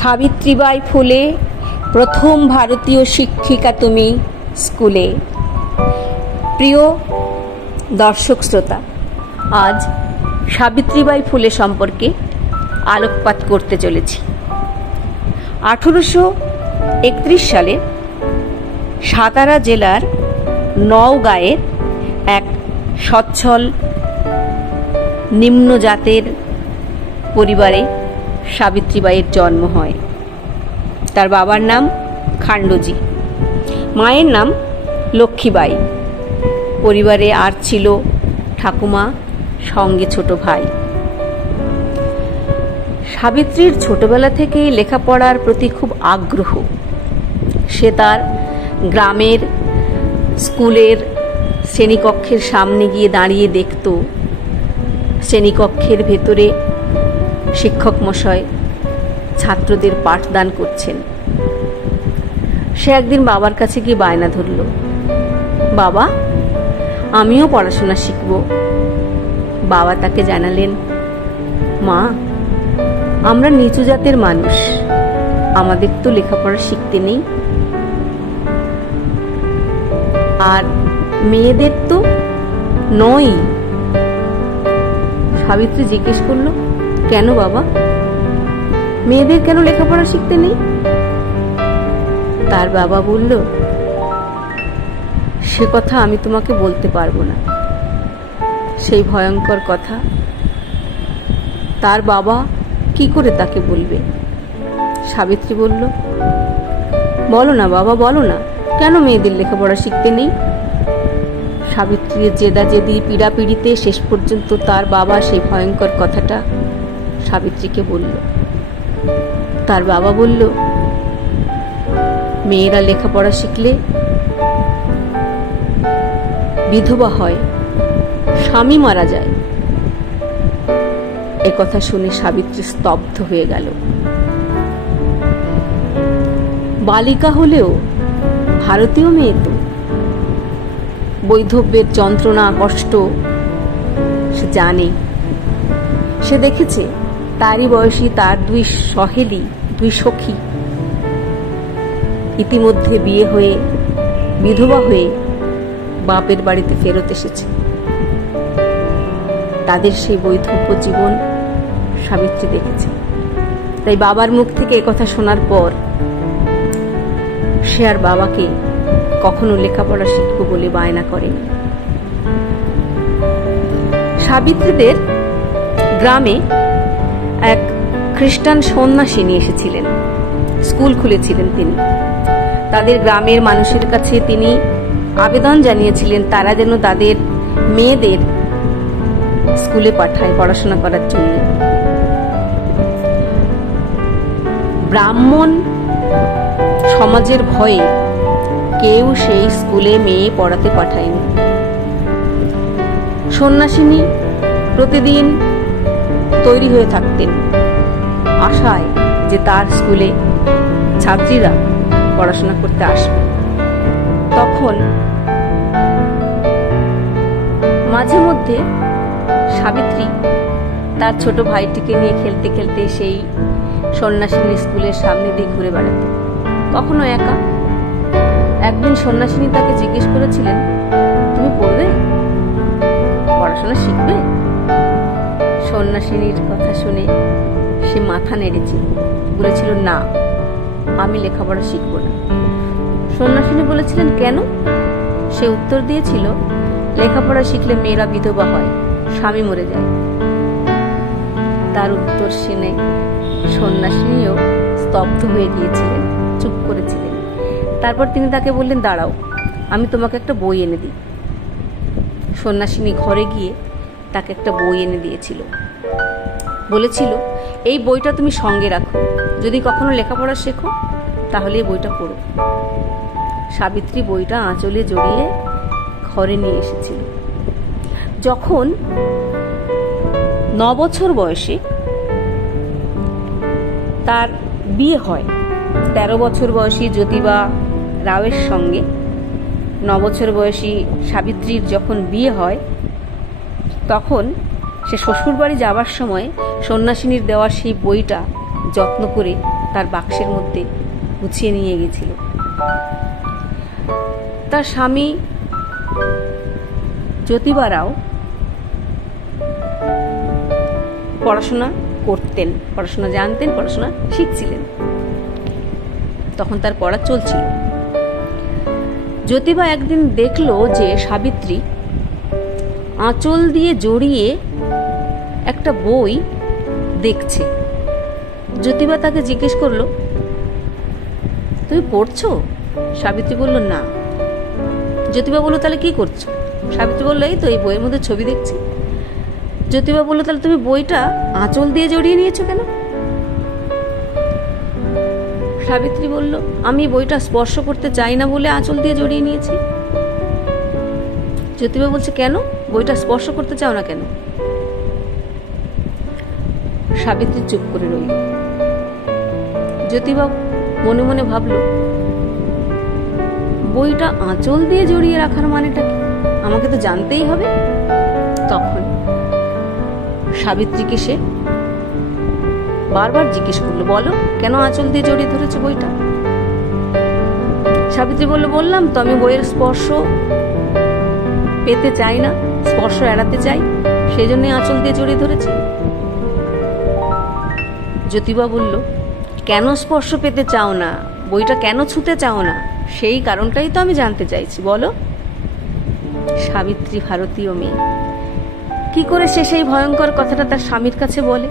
সাবিত্রীবাই ফুলে প্রথম ভারতীয় শিক্ষিকা তুমি স্কুলে। প্রিয় দর্শক শ্রোতা, আজ সাবিত্রীবাই ফুলে সম্পর্কে আলোকপাত করতে চলেছি। 1831 সালে সাতারা জেলার নওগাঁয়ের এক সচ্ছল নিম্ন জাতের পরিবারে সাবিত্রীবাইয়ের জন্ম হয়। তার বাবার নাম খান্ডজি, মায়ের নাম লক্ষ্মীবাই। পরিবারে আর ছিল ঠাকুমা, সঙ্গে ছোট ভাই। সাবিত্রীর ছোটবেলা থেকেই লেখাপড়ার প্রতি খুব আগ্রহ। সে তার গ্রামের স্কুলের শ্রেণীকক্ষের সামনে গিয়ে দাঁড়িয়ে দেখত শ্রেণীকক্ষের ভেতরে শিক্ষক মশাই ছাত্রদের পাঠদান করছেন। সে একদিন বাবার কাছে গিয়ে বায়না ধরল, বাবা, আমিও পড়াশোনা শিখব। বাবা তাকে জানালেন, মা, আমরা নিচু জাতের মানুষ, আমাদের তো লেখাপড়া শিখতে নেই, আর মেয়েদের তো নয়। সাবিত্রী জিজ্ঞেস করলো, কেন বাবা, মেয়েদের কেন লেখাপড়া শিখতে নেই? তার বাবা বলল, সে কথা আমি তোমাকে বলতে পারবো না। সেই ভয়ঙ্কর কথা তার বাবা কি করে তাকে বলবে? সাবিত্রী বলল, বলো না বাবা, বলো না, কেন মেয়েদের লেখাপড়া শিখতে নেই? সাবিত্রীর জেদাজেদি পীড়াপিড়িতে শেষ পর্যন্ত তার বাবা সেই ভয়ঙ্কর কথাটা সাবিত্রীকে বলল। তার বাবা বলল, মেয়েরা লেখাপড়া শিখলে বিধবা হয়, স্বামী মারা যায়। এ কথা শুনে সাবিত্রী স্তব্ধ হয়ে গেল। বালিকা হলেও ভারতীয় মেয়ে তো, বৈধব্যের যন্ত্রণা কষ্ট সে জানে। সে দেখেছে তারই বয়সী তার দুই সহেলি, দুই সখী ইতিমধ্যে বিয়ে হয়ে বিধবা হয়ে বাপের বাড়িতে ফেরত এসেছে। তাদের সেই বৈধব্য জীবন সাবিত্রী দেখেছে। তাই বাবার মুখ থেকে একথা শোনার পর সে আর বাবাকে কখনো লেখাপড়া শিখবো বলে বায়না করেনি। সাবিত্রীদের গ্রামে এক খ্রিস্টান সন্ন্যাসী নিয়ে এসেছিলেন, স্কুল খুলেছিলেন তিনি। তাদের গ্রামের মানুষের কাছে তিনি আবেদন জানিয়েছিলেন তারা যেন তাদের মেয়েদের স্কুলে পাঠায় পড়াশোনা করার জন্য। ব্রাহ্মণ সমাজের ভয়ে কেউ সেই স্কুলে মেয়ে পড়াতে পাঠায়নি। সন্ন্যাসিনী প্রতিদিন তৈরি হয়ে থাকতেন আশায় যে তার স্কুলে ছাত্রীরা পড়াশোনা করতে আসবে। তখন মাঝে মধ্যে সাবিত্রী তার ছোট ভাইটিকে নিয়ে খেলতে খেলতে সেই সন্ন্যাসিনী স্কুলের সামনে দিয়ে ঘুরে বেড়াত, কখনো একা। একদিন সন্ন্যাসিনী তাকে জিজ্ঞেস করেছিলেন, তুমি পড়বে, পড়াশোনা শিখবে? সন্ন্যাসিনীর কথা শুনে সে মাথা নেড়েছিল, বলেছিল, না, আমি লেখাপড়া শিখব না। সন্ন্যাসিনী বলেছিলেন, কেন? সে উত্তর দিয়েছিল, লেখাপড়া শিখলে মেয়েরা বিধবা হয়, স্বামী মরে যায়। তার উত্তর শুনে সন্ন্যাসিনীও স্তব্ধ হয়ে গিয়েছিলেন, চুপ করেছিলেন। তারপর তিনি তাকে বললেন, দাঁড়াও, আমি তোমাকে একটা বই এনে দিই। সন্ন্যাসিনী ঘরে গিয়ে তাকে একটা বই এনে দিয়েছিল, বলেছিল, এই বইটা তুমি সঙ্গে রাখো, যদি কখনো লেখাপড়া শেখো তাহলে এই বইটা পড়ো। সাবিত্রী বইটা আঁচলে জড়িয়ে ঘরে নিয়ে এসেছিল। যখন 9 বছর বয়সে তার বিয়ে হয়, 13 বছর বয়সী জ্যোতিবা রাওয়ের সঙ্গে 9 বছর বয়সী সাবিত্রীর যখন বিয়ে হয়, তখন সে শ্বশুরবাড়ি যাবার সময় সন্ন্যাসিনীর দেওয়া সেই বইটা যত্ন করে তার বাক্সের মধ্যে গুছিয়ে নিয়ে গেছিল। তার স্বামী জ্যোতিবা রাও পড়াশোনা করতেন, পড়াশোনা জানতেন, পড়াশোনা শিখছিলেন, তখন তার পড়া চলছিল। জ্যোতিবা একদিন দেখলো যে সাবিত্রী আঁচল দিয়ে জড়িয়ে একটা বই দেখছে। জ্যোতিবা তাকে জিজ্ঞেস করলো, তুমি পড়ছো? সাবিত্রী বলল, না। জ্যোতিবা বলল, তাহলে কি করছো? সাবিত্রী বলল, এই তো এই বইয়ের মধ্যে ছবি দেখছি। জ্যোতিবা বলল, তাহলে তুমি বইটা আঁচল দিয়ে জড়িয়ে নিয়েছো কেন? সাবিত্রী বলল, আমি বইটা স্পর্শ করতে চাই না বলে আঁচল দিয়ে জড়িয়ে নিয়েছি। জ্যোতিবা বলছে, কেন বইটা স্পর্শ করতে চাও না কেন? সাবিত্রী চুপ করে রইল। জ্যোতিবা মনে মনে ভাবল, বইটা আঁচল দিয়ে জড়িয়ে রাখার মানেটা কি? আমাকে তো জানতেই হবে। তখন সাবিত্রীকে সে বারবার জিজ্ঞেস করলো, বলো কেন আঁচল দিয়ে জড়িয়ে ধরেছে বইটা? সাবিত্রী বলল, বললাম তো আমি বইয়ের স্পর্শ পেতে চাই না, স্পর্শ এড়াতে চাই, সেই জন্য আঁচল দিয়ে জড়িয়ে ধরেছি। জ্যোতিবা বলল, কেন স্পর্শ পেতে চাও না, বইটা কেন ছুঁতে চাও না, সেই কারণটাই তো আমি জানতে চাইছি, বলো। সাবিত্রী ভারতীয় মেয়ে, কি করে সে সেই ভয়ঙ্কর কথাটা তার স্বামীর কাছে বলে?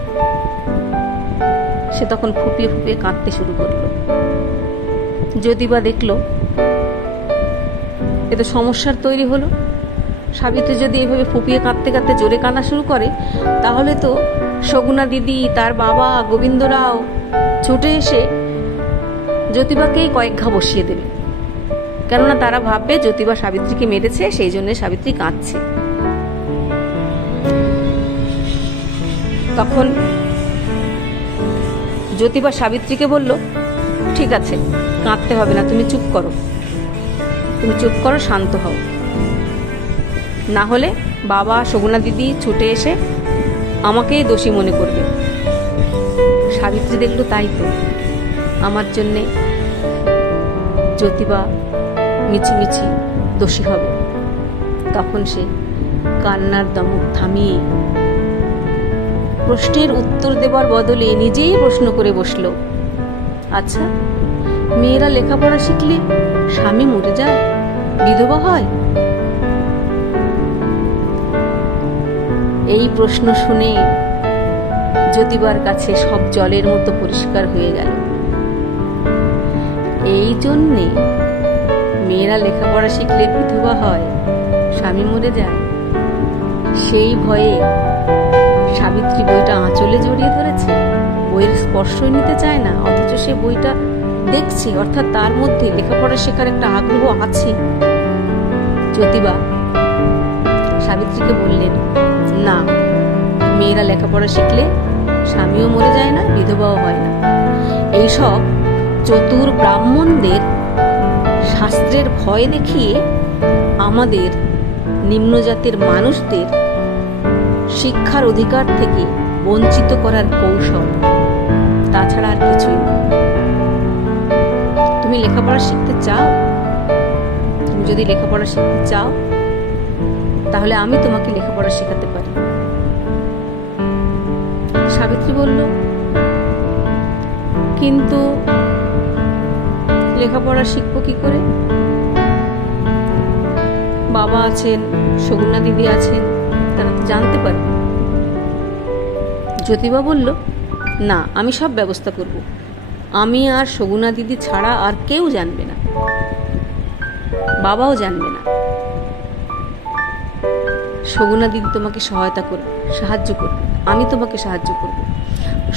সে তখন ফুপিয়ে ফুপিয়ে কাঁদতে শুরু করলো। জ্যোতিবা দেখলো এ তো সমস্যার তৈরি হলো। সাবিত্রী যদি এভাবে ফুপিয়ে কাঁদতে কাঁদতে জোরে কান্না শুরু করে, তাহলে তো শগুনা দিদি, তার বাবা গোবিন্দ রাও ছুটে এসে জ্যোতিবাকেই কয়েক ঘা বসিয়ে দেবে, কেননা তারা ভাববে জ্যোতিবা সাবিত্রীকে মেরেছে, সেই জন্য সাবিত্রী কাঁদছে। তখন জ্যোতিবা সাবিত্রীকে বলল, ঠিক আছে, কাঁদতে হবে না, তুমি চুপ করো, তুমি চুপ করো, শান্ত হও, না হলে বাবা শগুনা দিদি ছুটে এসে আমাকেই দোষী মনে করবে। সাবিত্রী দেখলো তাই তো, আমার জন্যে জ্যোতিবা মিছিমিছি দোষী হবে। তখন সে কান্নার দমক থামিয়ে প্রশ্নের উত্তর দেবার বদলে নিজেই প্রশ্ন করে বসল, আচ্ছা, মেয়েরা লেখাপড়া শিখলে স্বামী মরে যায়, বিধবা হয়? এই প্রশ্ন শুনে জ্যোতিবার কাছে সব জলের মতো পরিষ্কার হয়ে গেল। এই জন্যে মেয়েরা লেখাপড়া শিখলে বিধবা হয়, স্বামী মরে যায়। সেই ভয়ে সাবিত্রী বইটা আঁচলে জড়িয়ে ধরেছে, বইয়ের স্পর্শই নিতে চায় না, অথচ সে বইটা দেখছে, অর্থাৎ তার মধ্যে লেখাপড়া শেখার একটা আগ্রহ আছে। জ্যোতিবা সাবিত্রীকে বললেন, না, মেয়েরা লেখাপড়া শিখলে স্বামীও মরে যায় না, বিধবাও হয় না। এইসব চতুর ব্রাহ্মণদের শাস্ত্রের ভয় দেখিয়ে আমাদের নিম্নজাতের মানুষদের শিক্ষার অধিকার থেকে বঞ্চিত করার কৌশল, তাছাড়া আর কিছুই নয়। তুমি লেখাপড়া শিখতে চাও? তুমি যদি লেখাপড়া শিখতে চাও, তাহলে আমি তোমাকে লেখাপড়া শেখাতে পারি। সাবিত্রী বলল, কিন্তু লেখাপড়া শিখবো কি করে? বাবা আছেন, শগুনা দিদি আছেন, তারা তো জানতে পারবে। জ্যোতিবা বলল, না, আমি সব ব্যবস্থা করব, আমি আর শগুনা দিদি ছাড়া আর কেউ জানবে না, বাবাও জানবে না। শগুনা দিদি তোমাকে সহায়তা করবে, সাহায্য করবে, আমি তোমাকে সাহায্য করব।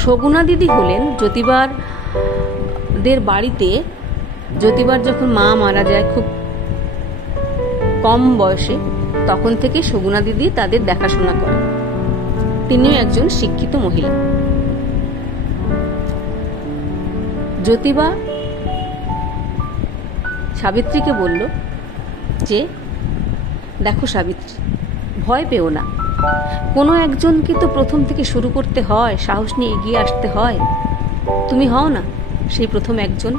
শগুনা দিদি হলেন জ্যোতিবার দের বাড়িতে, জ্যোতিবার যখন মা মারা যায় খুব কম বয়সে, তখন থেকে শগুনা দিদি তাদের দেখাশোনা করে। তিনিও একজন শিক্ষিত মহিলা। জ্যোতিবা সাবিত্রীকে বলল যে, দেখো সাবিত্রী, ভয় পেও না, কোনো একজনকে তো প্রথম থেকে শুরু করতে হয়, সাহস নিয়ে এগিয়ে আসতে হয়। তুমি হও না সেই প্রথম একজন।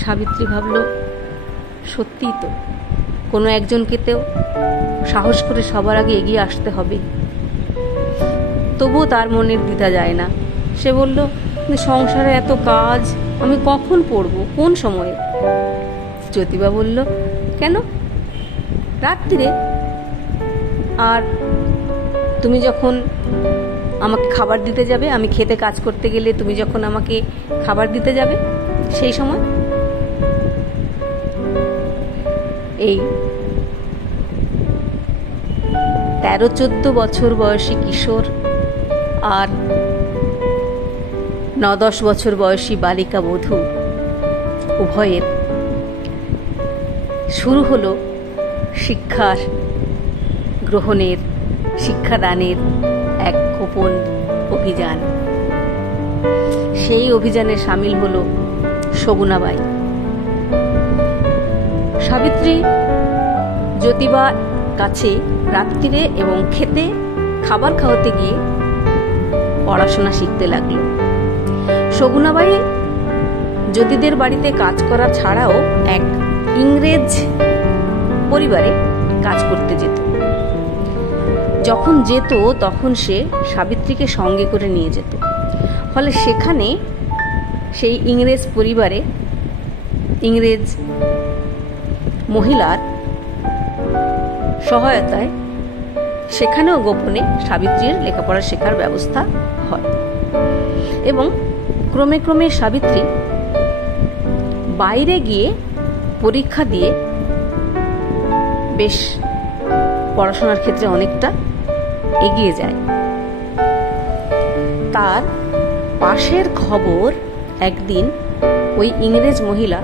সাবিত্রী ভাবল, সত্যিই তো, কোনো একজনকেতেও সাহস করে সবার আগে এগিয়ে আসতে হবে। তবুও তার মনের দ্বিধা যায় না। সে বলল, সংসারে এত কাজ, আমি কখন পড়বো, কোন সময়ে? জ্যোতিবা বলল, কেন, রাত্রিরে। আর তুমি যখন আমাকে খাবার দিতে যাবে, আমি খেতে কাজ করতে গেলে তুমি যখন আমাকে খাবার দিতে যাবে, সেই সময়। এই 13-14 বছর বয়সী কিশোর আর 9-10 বছর বয়সী বালিকা বধূ উভয়ের শুরু হলো শিক্ষার গ্রহণের, শিক্ষাদানের এক গোপন অভিযান। সেই অভিযানে সামিল হলো শগুনাবাই। সাবিত্রী জ্যোতিবা কাছে রাত্রিরে এবং খেতে খাবার খাওয়াতে গিয়ে পড়াশোনা শিখতে লাগলো। শগুনাবাই জ্যোতিদের বাড়িতে কাজ করা ছাড়াও এক ইংরেজ পরিবারে কাজ করতে যেত। যখন যেত তখন সে সাবিত্রীকে সঙ্গে করে নিয়ে যেত। ফলে সেখানে সেই ইংরেজ পরিবারে ইংরেজ মহিলার সহায়তায় সেখানেও গোপনে সাবিত্রীর লেখাপড়া শেখার ব্যবস্থা হয়। এবং ক্রমে ক্রমে সাবিত্রী বাইরে গিয়ে পরীক্ষা দিয়ে বেশ পড়াশোনার ক্ষেত্রে অনেকটা এগিয়ে যায়। তার পাশের খবর একদিন ওই ইংরেজ মহিলা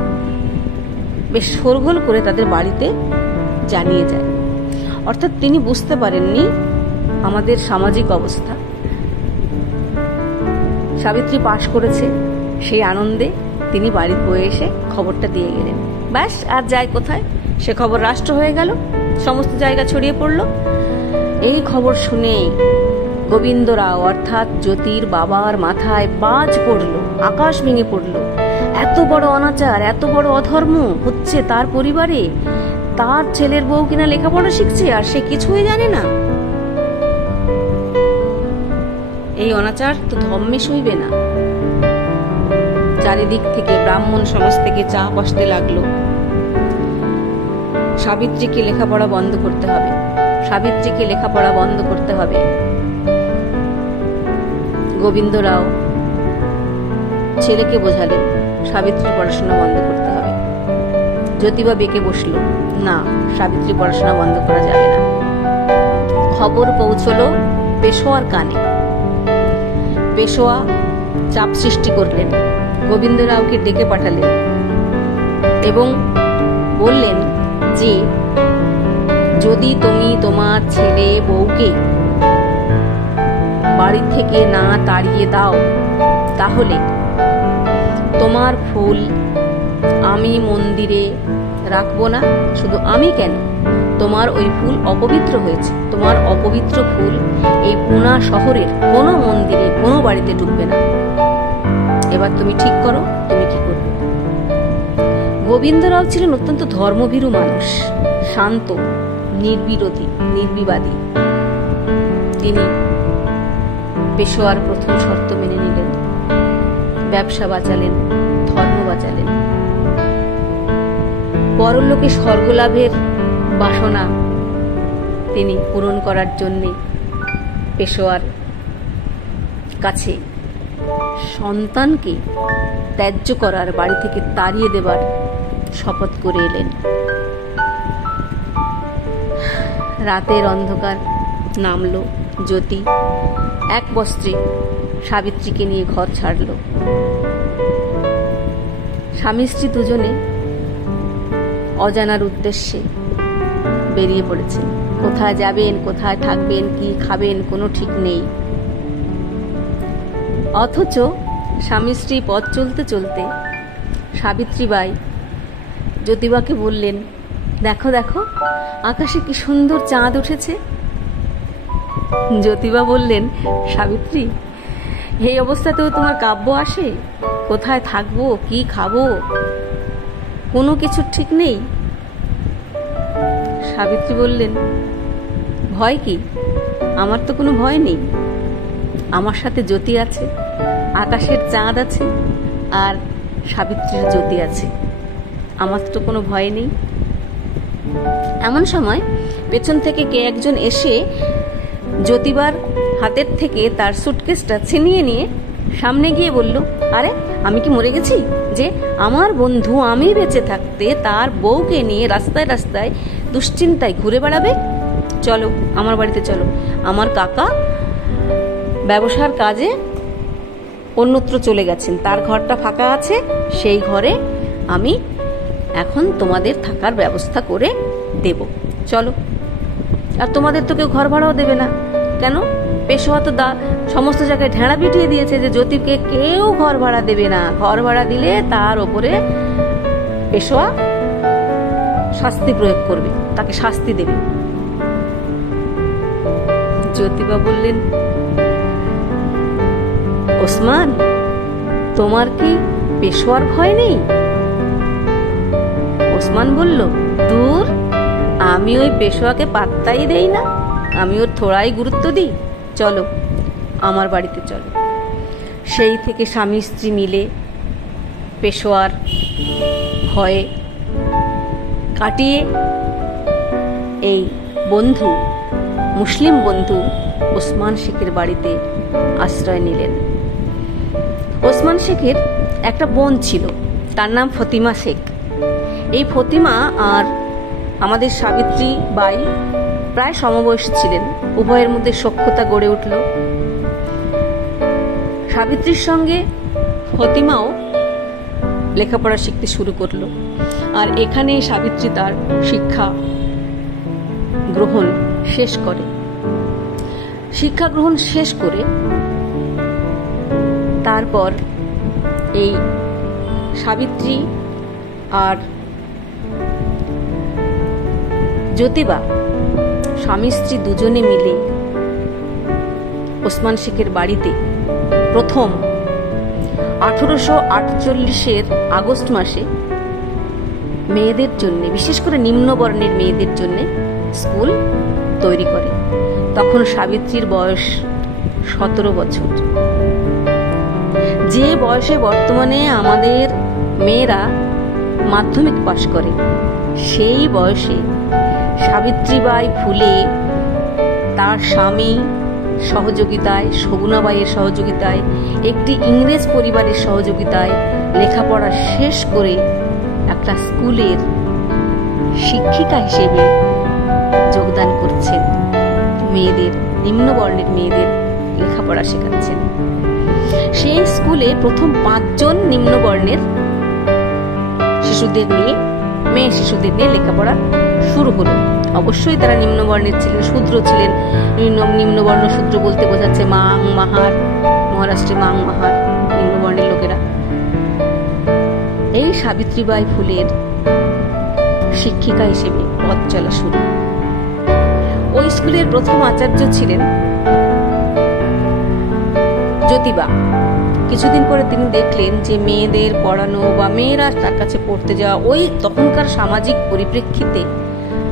বেশ শোরগোল করে তাদের বাড়িতে জানিয়ে যায়। অর্থাৎ তিনি বুঝতে পারেননি আমাদের সামাজিক অবস্থা। সাবিত্রী পাশ করেছে, সেই আনন্দে তিনি বাড়িতে বয়ে এসে খবরটা দিয়ে গেলেন। ব্যাস, আর যায় কোথায়, সে খবর রাষ্ট্র হয়ে গেল, সমস্ত জায়গা ছড়িয়ে পড়ল। এই খবর শুনে গোবিন্দ রাও অর্থাৎ জ্যোতির বাবার মাথায় বাজ পড়ল, আকাশ ভেঙে পড়ল। এত বড় অনাচার, এত বড় অধর্ম হচ্ছে তার পরিবারে, তার ছেলের বউ কিনা লেখাপড়া শিখছে আর সে কিছুই জানে না। এই অনাচার তো ধম্মে সইবে না। চারিদিক থেকে ব্রাহ্মণ সমাজ থেকে চাপ আসতে লাগলো। সাবিত্রীকে লেখাপড়া বন্ধ করতে হবে, সাবিত্রীকে লেখাপড়া বন্ধ করতে হবে। গোবিন্দ রাও ছেলেকে বোঝালেন সাবিত্রী পড়াশোনা বন্ধ করতে হবে। জ্যোতিবা বেঁকে বসল, না, সাবিত্রী পড়াশোনা বন্ধ করা যাবে না। খবর পৌঁছলো পেশোয়ার কানে। পেশোয়া চাপ সৃষ্টি করলেন, গোবিন্দ রাওকে ডেকে পাঠালেন এবং বললেন যে যদি তুমি তোমার ছেলে বউকে বাড়ি থেকে না তাড়িয়ে দাও তাহলে তোমার ফুল আমি মন্দিরে রাখবো না। শুধু আমি কেন, তোমার ওই ফুল অপবিত্র হয়েছে, তোমার অপবিত্র ফুল এই পুনা শহরের কোনো মন্দিরে কোনো বাড়িতে ঢুকবে না। এবার তুমি ঠিক করো তুমি কি করবে। গোবিন্দরাও ছিলেন অত্যন্ত ধর্মভীরু মানুষ, শান্ত, নির্বিরোধী, নির্বিবাদী। তিনি পেশোয়ার প্রথম শর্ত মেনে নিলেন, ব্যবসা বাঁচালেন, ধর্ম বাঁচালেন। পরলোকে স্বর্গলাভের বাসনা তিনি পূরণ করার জন্যে পেশোয়ার কাছে সন্তানকে ত্যায্য করার, বাড়ি থেকে তাড়িয়ে দেবার শপথ করে এলেন। রাতের অন্ধকার নামলো। জ্যোতি এক বস্ত্রে সাবিত্রীকে নিয়ে ঘর ছাড়ল। স্বামী স্ত্রী দুজনে অজানার উদ্দেশ্যে বেরিয়ে পড়েছেন। কোথায় যাবেন, কোথায় থাকবেন, কি খাবেন কোনো ঠিক নেই। অথচ স্বামী স্ত্রী পথ চলতে চলতে সাবিত্রীবাই জ্যোতিবাকে বললেন, দেখো দেখো আকাশে কি সুন্দর চাঁদ উঠেছে। জ্যোতিবা বললেন, সাবিত্রী এই অবস্থাতেও তোমার কাব্য আসে? কোথায় থাকবো, কি খাবো, কোনো কিছু ঠিক নেই। সাবিত্রী বললেন, ভয় কি? আমার তো কোনো ভয় নেই। আমার সাথে জ্যোতি আছে, আকাশের চাঁদ আছে, আর সাবিত্রীর জ্যোতি আছে। আমার তো কোনো ভয় নেই। এমন সময় পেছন থেকে কে একজন এসে জ্যোতিবার হাতের থেকে তার সুটকেসটা ছিনিয়ে নিয়ে সামনে গিয়ে বলল, আরে আমি কি মরে গেছি যে আমার বন্ধু আমি বেঁচে থাকতে তার বউকে নিয়ে রাস্তায় রাস্তায় দুশ্চিন্তায় ঘুরে বেড়াবে? চলো আমার বাড়িতে চলো, আমার কাকা ব্যবসার কাজে অন্যত্র চলে গেছেন, তার ঘরটা ফাঁকা আছে, সেই ঘরে আমি এখন তোমাদের থাকার ব্যবস্থা করে দেব, চলো। আর তোমাদের তো কেউ ঘর ভাড়াও দেবে না। কেন? পেশোয়া তো সমস্ত জায়গায় ঢেঁড়া পিটিয়ে দিয়েছে যে জ্যোতিকে কেউ ঘর ভাড়া দেবে না, ঘর ভাড়া দিলে তার ওপরে পেশোয়া শাস্তি প্রয়োগ করবে, তাকে শাস্তি দেবে। জ্যোতিবা বললেন, ওসমান, তোমার কি পেশোয়ার ভয় নেই? ওসমান বলল, দূর, আমি ওই পেশোয়াকে পাত্তাই দেই না, আমি ওর থোড়াই গুরুত্ব দিই, চলো আমার বাড়িতে চলো। সেই থেকে স্বামী স্ত্রী মিলে পেশোয়ার ভয়ে কাটিয়ে এই বন্ধু, মুসলিম বন্ধু ওসমান শেখের বাড়িতে আশ্রয় নিলেন। ওসমান শেখের একটা বোন ছিল, তার নাম ফতিমা শেখ। এই ফতিমা আর আমাদের সাবিত্রী বাই প্রায় সমবয়সী ছিলেন, উভয়ের মধ্যে সখ্যতা গড়ে উঠল। সাবিত্রীর সঙ্গে ফতিমাও লেখাপড়া শিখতে শুরু করলো, আর এখানে সাবিত্রী তার শিক্ষা গ্রহণ শেষ করে। শিক্ষা গ্রহণ শেষ করে তারপর এই সাবিত্রী আর জ্যোতিবা স্বামী স্ত্রী দুজনে মিলে ওসমান শেখের বাড়িতে প্রথম 1848-এর আগস্ট মাসে মেয়েদের জন্য, বিশেষ করে নিম্নবর্ণের মেয়েদের জন্য স্কুল তৈরি করে। তখন সাবিত্রীর বয়স 17 বছর। যে বয়সে বর্তমানে আমাদের মেয়েরা মাধ্যমিক পাশ করে, সেই বয়সে সাবিত্রীবাই ফুলে তার স্বামী সহযোগিতায়, শগুনাবাইয়ের সহযোগিতায়, একটি ইংরেজ পরিবারের সহযোগিতায় লেখাপড়া শেষ করে একটা স্কুলের শিক্ষিকা হিসেবে যোগদান করছেন, মেয়েদের, নিম্নবর্ণের মেয়েদের লেখাপড়া শেখাচ্ছেন। সেই স্কুলে প্রথম 5 জন নিম্নবর্ণের শিশুদের নিয়ে, মেয়ে শিশুদের নিয়ে লেখাপড়া শুরু হলো। অবশ্যই তারা নিম্নবর্ণের ছিলেন, শূদ্র ছিলেন। নিম্নবর্ণ শূদ্র বলতে বোঝাচ্ছে মাং মাহার, মহারাষ্ট্রে মাং মাহার নিম্নবর্ণের লোকেরা। এই সাবিত্রীবাই ফুলের শিক্ষিকা হিসেবে পথ চলা শুরু। ওই স্কুলের প্রথম আচার্য ছিলেন জ্যোতিবা। কিছুদিন পরে তিনি দেখলেন যে মেয়েদের পড়ানো বা মেয়েরা তার কাছে পড়তে যাওয়া ওই তখনকার সামাজিক পরিপ্রেক্ষিতে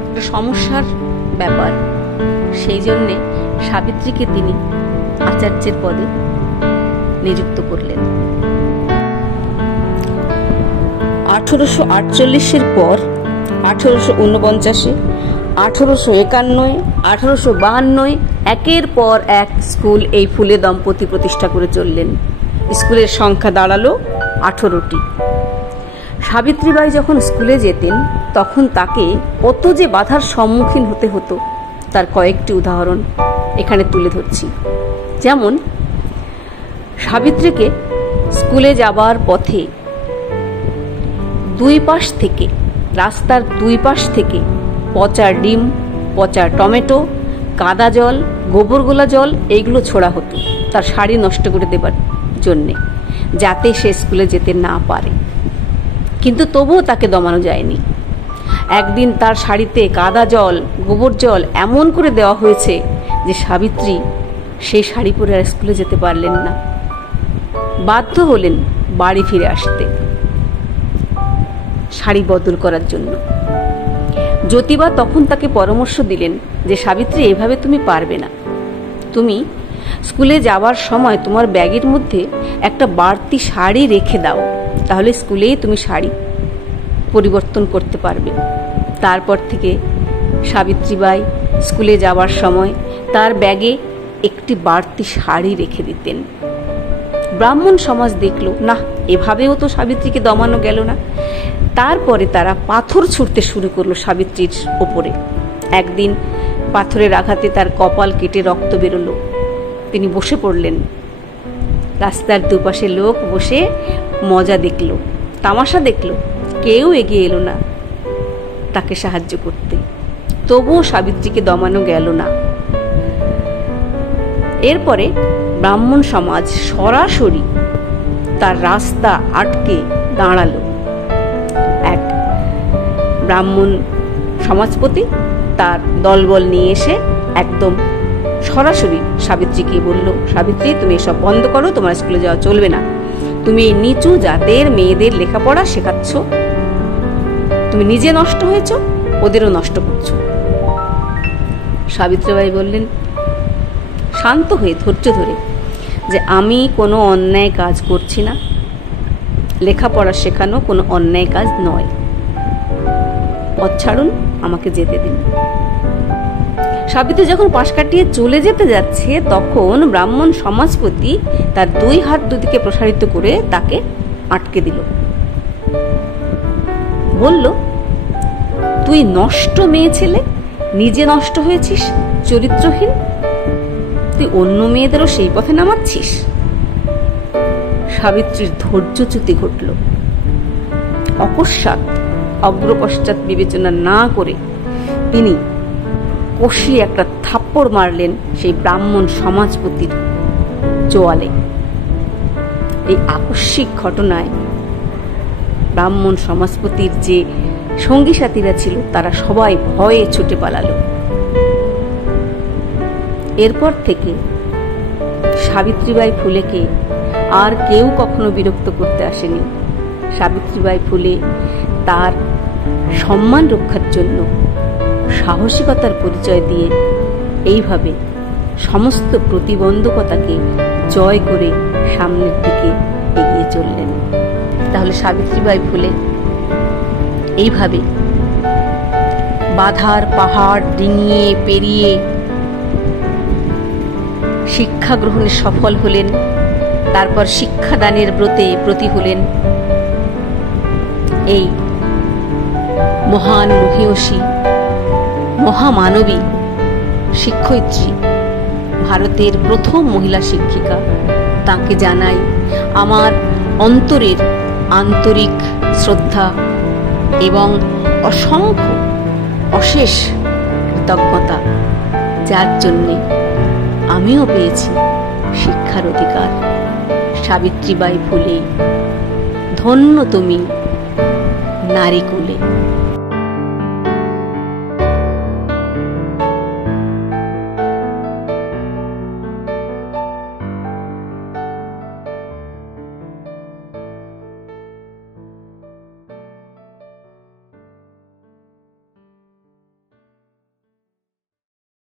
একটা সমস্যার ব্যাপার। সেই জন্যে সাবিত্রীকে তিনি আচার্যের পদে নিযুক্ত করলেন। 1848-এর পর 1849-এ, 1851, 1852 একের পর এক স্কুল এই ফুলে দম্পতি প্রতিষ্ঠা করে চললেন। স্কুলের সংখ্যা দাঁড়ালো 18টি। সাবিত্রীবাই যখন স্কুলে যেতেন তখন তাকে কত যে বাধার সম্মুখীন হতে হতো তার কয়েকটি উদাহরণ এখানে তুলে ধরছি। যেমন, সাবিত্রীকে স্কুলে যাবার পথে রাস্তার দুই পাশ থেকে পচা ডিম, পচা টমেটো, কাদা জল, গোবর গোলা জল এইগুলো ছোড়া হতো তার শাড়ি নষ্ট করে দেবার জন্যে, যাতে সে স্কুলে যেতে না পারে। কিন্তু তবুও তাকে দমানো যায়নি। একদিন তার শাড়িতে কাদা জল, গোবর জল এমন করে দেওয়া হয়েছে যে সাবিত্রী সেই শাড়ি পরে আর স্কুলে যেতে পারলেন না। বাধ্য হলেন বাড়ি ফিরে আসতে শাড়ি বদল করার জন্য। জ্যোতিবা তখন তাকে পরামর্শ দিলেন যে সাবিত্রী, এভাবে তুমি পারবে না। তুমি স্কুলে যাওয়ার সময় তোমার ব্যাগের মধ্যে একটা বাড়তি শাড়ি রেখে দাও, তাহলে স্কুলেই তুমি শাড়ি পরিবর্তন করতে পারবে। তারপর থেকে সাবিত্রীবাই স্কুলে যাওয়ার সময় তার ব্যাগে একটি বাড়তি শাড়ি রেখে দিতেন। ব্রাহ্মণ সমাজ দেখল, না, এভাবেও তো সাবিত্রীকে দমানো গেল না। তারপরে তারা পাথর ছুঁড়তে শুরু করলো সাবিত্রীর ওপরে। একদিন পাথরের আঘাতে তার কপাল কেটে রক্ত বেরোলো। তিনি বসে পড়লেন। রাস্তার দুপাশে লোক বসে মজা দেখল, তামাশা দেখল, কেউ এগিয়ে এলো না তাকে সাহায্য করতে। তবুও সাবিত্রীকে দমানো গেল না। এরপরে ব্রাহ্মণ সমাজ সরাসরি তার রাস্তা আটকে দাঁড়ালো। এক ব্রাহ্মণ সমাজপতি তার দলবল নিয়ে এসে একদম সরাসরি সাবিত্রীকে বলল, সাবিত্রী, তুমি এসব বন্ধ করো, তোমার স্কুলে যাওয়া চলবে না। তুমি এই নিচু জাতের মেয়েদের লেখাপড়া শেখাচ্ছ, তুমি নিজে নষ্ট হয়েছ, ওদেরও নষ্ট করছো। সাবিত্রীবাই বললেন শান্ত হয়ে, ধৈর্য ধরে, যে আমি কোনো অন্যায় কাজ করছি না, লেখাপড়া শেখানো কোনো অন্যায় কাজ নয়, পথ ছাড়ুন, আমাকে যেতে দিন। সাবিত্রী যখন পাশ কাটিয়ে চলে যেতে যাচ্ছে, তখন ব্রাহ্মণ সমাজপতি তার দুই হাত দুদিকে প্রসারিত করে তাকে আটকে দিল। বলল, তুই নষ্ট মেয়ে ছেলে, নিজে নষ্ট হয়েছিস, চরিত্রহীন, তুই অন্য মেয়েদেরও সেই পথে নামাচ্ছিস। সাবিত্রীর ধৈর্যচ্যুতি ঘটল। অকস্মাৎ অগ্রপশ্চাৎ বিবেচনা না করে তিনি কষিয়ে একটা থাপ্পড় মারলেন সেই ব্রাহ্মণ সমাজপতির চোয়ালে। এই আকস্মিক ঘটনায় ব্রাহ্মণ সমাজপতির যে সঙ্গী সাথীরা ছিল তারা সবাই ভয়ে ছুটে পালালো। এরপর থেকে সাবিত্রীবাই ফুলেকে আর কেউ কখনো বিরক্ত করতে আসেনি। সাবিত্রীবাই ফুলে তার সম্মান রক্ষার জন্য সাহসিকতার পরিচয় দিয়ে এইভাবে সমস্ত প্রতিবন্ধকতাকে জয় করে সামনের দিকে এগিয়ে চললেন। তাহলে সাবিত্রীবাই ফুলে এইভাবে বাধার পাহাড় ডিঙিয়ে পেরিয়ে শিক্ষা গ্রহণে সফল হলেন। তারপর শিক্ষাদানের ব্রতে ব্রতী হলেন। এই মহান মহিয়সী মহামানবী শিক্ষয়িত্রী, ভারতের প্রথম মহিলা শিক্ষিকা, তাকে জানাই আমার অন্তরের আন্তরিক শ্রদ্ধা এবং অসংখ্য অশেষ কৃতজ্ঞতা, যার জন্যে আমিও পেয়েছি শিক্ষার অধিকার। সাবিত্রীবাই ফুলে, ধন্য তুমি নারী কুলে।